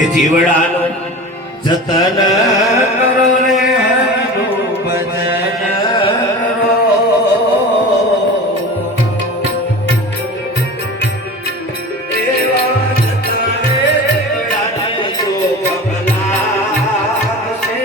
એ જીવડાનું જતન કરો રે ભજન કરો એવા જતારે જીવડાને જો પગલા છે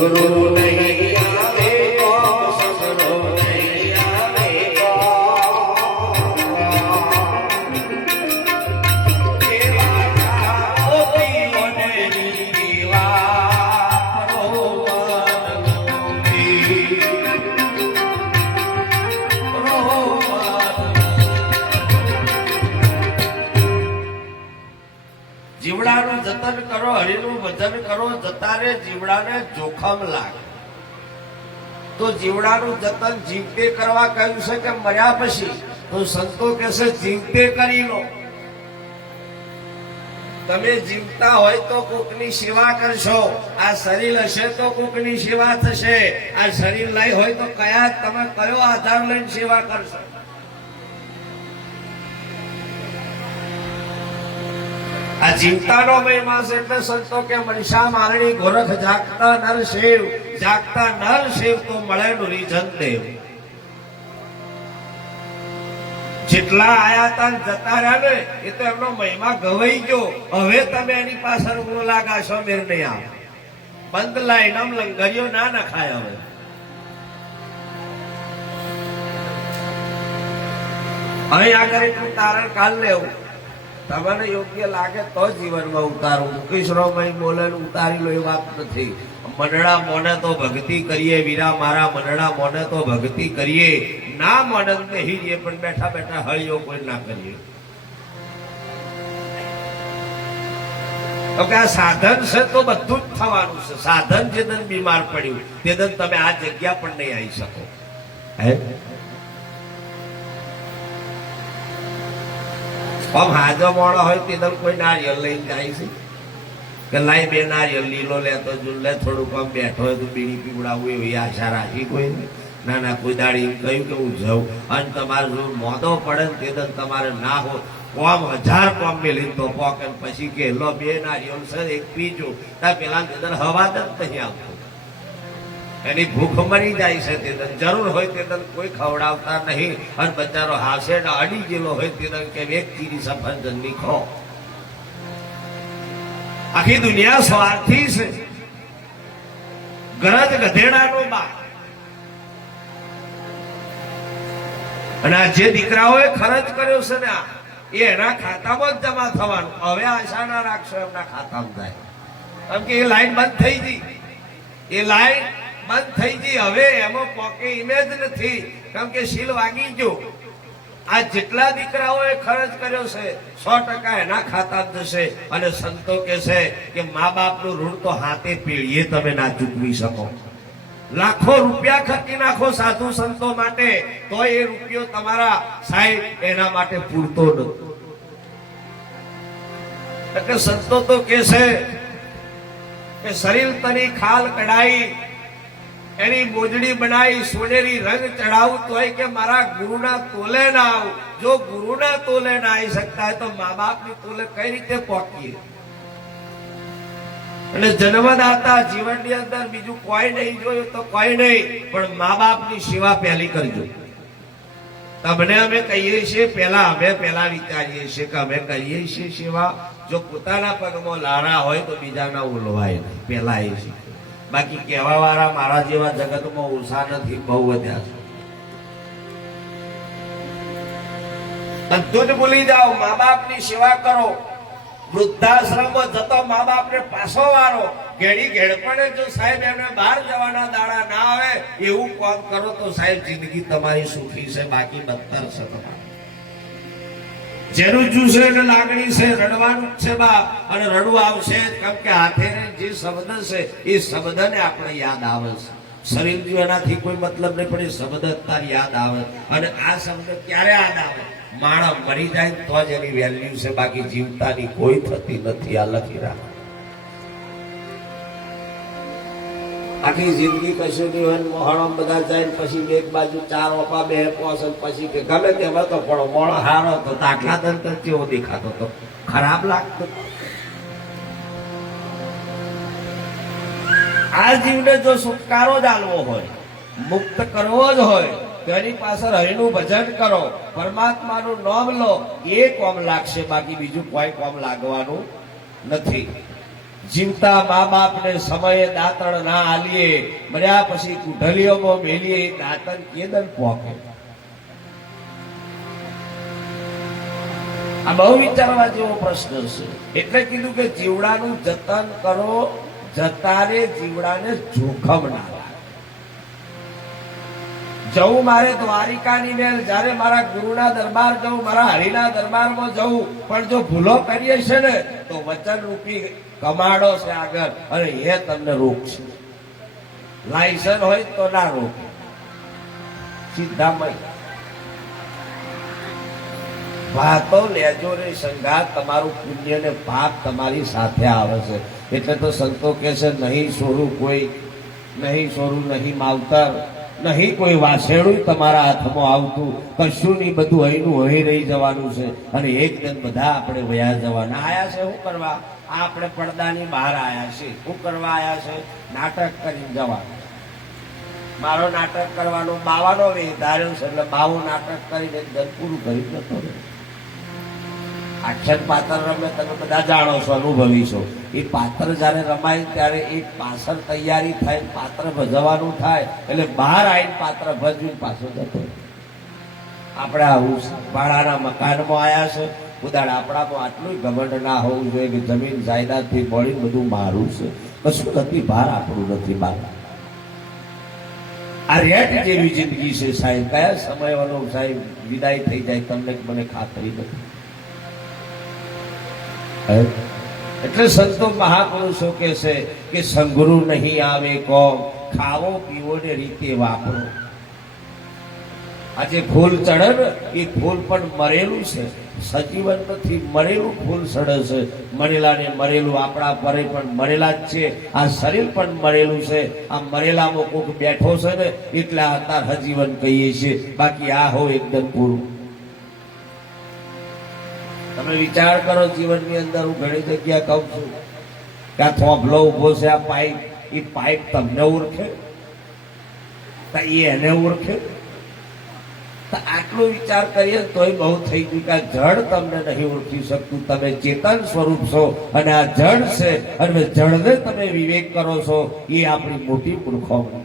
સગરો નહીં આવે સગરો નહીં આવે જીવડાનું જતન કરો, હરિનું ભજન કરો, જતારે જીવડાને જોખમ લાગે તો જીવડાનું જતન જીવતે કરવા કહ્યું છે કે મર્યા પછી તો સંતો કહેશે જીવતે કરી લો. તમે જીવતા હોય તો કોકની સેવા કરશો, આ શરીર હશે તો કોકની સેવા થશે. આ શરીર લઈ હોય તો તમે કયો આધાર લઈને સેવા કરશો? આ જીવતાનો મહિમા છે એટલે સંતો કે મનસા મારણી ગોરખ જાગતા નર શિવ, જાગતા નર શિવ તો મળે રીઝન દેવ. જેટલા આયા તા જતા રહ્યા ને એ તો એમનો મહિમા ગવાઈ ગયો. હવે તમે એની પાછળ ઉમરો લાગાશો મેર નહીં આવે. બંધ લાઈન આમ લંગરીઓ ના નખાય. હવે અહીં આગળ એટલું તારણ કાલ લેવું, તમને યોગ્ય લાગે તો જીવનમાં ઉતારવું. મુકેશરાવભાઈ બોલે ઉતારી લો એ વાત નથી. મનડા મોને તો ભક્તિ કરીએ વીરા મારા, મનડા મોને તો ભક્તિ કરીએ, ના મોને નહીં રહીએ પણ બેઠા બેઠા હળીઓ કોઈ ના કરીએ. તો કે આ સાધન છે તો બધું જ થવાનું છે. સાધન જે દન બીમાર પડ્યું તે દન તમે આ જગ્યા પણ નહીં આવી શકો. હે આમ હાજો મોડો હોય તે દમ કોઈ નારિયેલ લઈને જાય છે કે લાઈ બે નારિયેલ લીલો લેતો લે, થોડુંક આમ બેઠો હોય તો બીડી પીવડાવું એવી આશા રાખી કોઈ ના ના. કોઈ દાડી કહ્યું કે હું જઉં અને તમારે જો મોદો પડે ને તે દન તમારે ના હો કોમ 1000 કોમ મેલી તો પોકે પછી કે લો બે નારિયેલ છે એક પીજો તા પેલા તે દન હવા જ નહીં આવતો. એની ભૂખ મરી જાય છે તે દન જરૂર હોય તે દન કોઈ ખવડાવતા નહીં અને બચારો હાશે અડી ગયેલો હોય તે દન કે એક ચીરી સફરજન ની ખો. આખી દુનિયા સ્વાર્થી છે. ગરજ ગધેડાનો બા. અને આ જે દીકરાઓએ ખર્ચ કર્યો છે ને એ એના ખાતામાં જ જમા થવાનું. હવે આશા ના રાખશો એમના ખાતામાં જાય, કેમ કે એ લાઈન બંધ થઈ ગઈ. એ લાઈન બંધ થઈ ગઈ. હવે એમાં પોકે ઇમેજ નથી, કેમ કે શીલ વાગી ગયો. આ જેટલા દીકરાઓએ ખર્ચ કર્યો છે 100% એના ખાતામાં જશે. અને સંતો કે છે કે મા બાપનું ઋણ તો હાથે પેઢીએ તમે ના ચૂકવી શકો. લાખો રૂપિયા ખર્ચી નાખો સાધુ સંતો માટે, તો એ રૂપિયો તમારા સાહેબ એના માટે પૂરતો નથી. એટલે સંતો તો કે છે કે શરીર તની ખાલ કઢાઈ, એની મોજડી બનાવી, સોનેરી રંગ ચડાવું તોય કે મારા ગુરુના તોલે ના આવું. જો ગુરુના તોલે ના આવી શકતા હોય તો મા બાપની તોલે કઈ રીતે પહોંચીએ? અને જન્મદાતા જીવનની અંદર બીજું કોઈ નહીં જોયું તો કોઈ નહીં, પણ મા બાપની સેવા પહેલી કરજો. તમને અમે કહીએ છીએ પહેલા, અમે પહેલા વિચારીએ છીએ કે અમે કહીએ છીએ સેવા. જો પોતાના પગમાં લારા હોય તો બીજાના ઓલવાય નહીં, પહેલા એ છે. બાકી કહેવા વાળા મારા જેવા જગતમાં ઓછા નથી, બહુ વધ્યા છે. બધું જ ભૂલી જાઓ, મા બાપની સેવા કરો. વૃદ્ધાશ્રમમાં જતો મા બાપને પાછો વાળો. ઘેડી ઘેડપણે જો સાહેબ એમને બહાર જવાના દાડા ના આવે એવું કામ કરો તો સાહેબ જિંદગી તમારી સુખી છે, બાકી બદતર છે. તમારે જેનું જુસે એટલે લાગણી છે, રડવાનું જ છે બાપ, અને રડવું આવશે, કેમ કે હાથે જે શબ્દ છે એ શબ્દને આપણે યાદ આવે છે. શરીર જો એનાથી કોઈ મતલબ નહીં, પણ એ શબ્દ તાર યાદ આવે. અને આ શબ્દ ક્યારે યાદ આવે? માણસ મરી જાય તો જ એની વેલ્યુ છે, બાકી જીવતાની કોઈ થતી નથી. આ લખી રાખ. આખી જિંદગી કશું નહીં હોય, મોહણમ બધા જાય પછી એક બાજુ ચાર ઓપા બે પોસ, પછી કે ગમે તે હતો પણ મોણો હારો હતો, દાખલા તંત્ર કેવો દેખાતો હતો, ખરાબ લાગતો. આ જીવને જો છુટકારો જ આલવો હોય, મુક્ત કરવો જ હોય, તેની પાછળ હરિનું ભજન કરો, પરમાત્માનું નામ લો, એ કોમ લાગશે, બાકી બીજું કોઈ કોમ લાગવાનું નથી. જીવતા મા બાપને સમયે દાંતણ ના આલીએ, મર્યા પછી કુઢલીઓમાં મેલીએ, દાંતણ કેદન પોકે. આ બહુ વિચારવા જેવો પ્રશ્ન છે. એટલે કીધું કે જીવડાનું જતન કરો, જતારે જીવડાને જોખમ ના લાગે. જવું મારે દ્વારિકાની મેલ, જયારે મારા ગુરુના દરબાર જવું, મારા હરિના દરબારમાં જવું, પણ જો ભૂલો કરીએ છે ને તો વચન રૂપી કમાડો છે આગળ, અને એ તમને રોકશે. લાયસન્સ હોય તો ના રોકે, સીધા વાતો લેજો રે સંગાત, તમારું પુણ્ય ને પાપ તમારી સાથે આવે છે. એટલે તો સંતો કે છે નહીં સોરું કોઈ, નહીં સોરું નહીં માવતર, નહીં કોઈ વાસેડું તમારા હાથમાં આવતું, કશું નહીં, બધું અહીંનું અહીં રહી જવાનું છે. અને એકદમ બધા આપણે વયા જવાના. આયા છે શું કરવા? આપણે પડદાની બહાર આયા છે. શું કરવા આયા છે? નાટક કરીને જવાનું. મારો નાટક કરવાનો બાવાનો ધાર્યો છે, એટલે બાવો નાટક કરીને એકદમ પૂરું કરી જતો રહે. આક્ષન પાત્ર રમે, તમે બધા જાણો છો, અનુભવી છો. એ પાત્ર જયારે રમાય ત્યારે એક પાછળ તૈયારી થાય, પાત્ર ભજવાનું થાય, એટલે બહાર આવીને પાત્ર ભજવી પાછો જતો. આપણે આવું ભાડાના મકાનમાં આયા છે, ઉદાડ આપણામાં આટલું ઘમંડ ના હોવું જોઈએ કે જમીન જાયદાદ થી મળી બધું મારું છે, કશું નથી, બહાર આપણું નથી. બહાર આ રેટ જેવી જિંદગી છે સાહેબ. કયા સમયવાનો સાહેબ વિદાય થઈ જાય તમને મને ખાતરી નથી. એટલે સંતો મહાપુરુષો કે છે કે સંગુરુ નહીં આવે કોમ, ખાવો પીવો ને રીતે વાપરો. આજે ફૂલ ચડે ને એ ફૂલ પણ મરેલું છે, સજીવન નથી, મરેલું ફૂલ ચડે છે. મરેલા ને મરેલું આપણા પરે પણ મરેલા જ છે. આ શરીર પણ મરેલું છે. આ મરેલામાં કોક બેઠો છે ને એટલે અત્યારે હજીવન કહીએ છીએ, બાકી આ હો એકદમ પૂરું. તમે વિચાર કરો, જીવનની અંદર હું ઘણી જગ્યા કહું છું કે આ થોભલો ઉભો છે, આ પાઇપ, એ પાઇપ તમને ઓળખે? તો એ એને ઓળખે. તો આટલો વિચાર કરીએ તોય બહુ થઈ ગયું કે આ જળ તમને નહીં ઓળખી શકતું. તમે ચેતન સ્વરૂપ છો અને આ જળ છે અને જળને તમે વિવેક કરો છો. એ આપણી મોટી મૂર્ખામણી.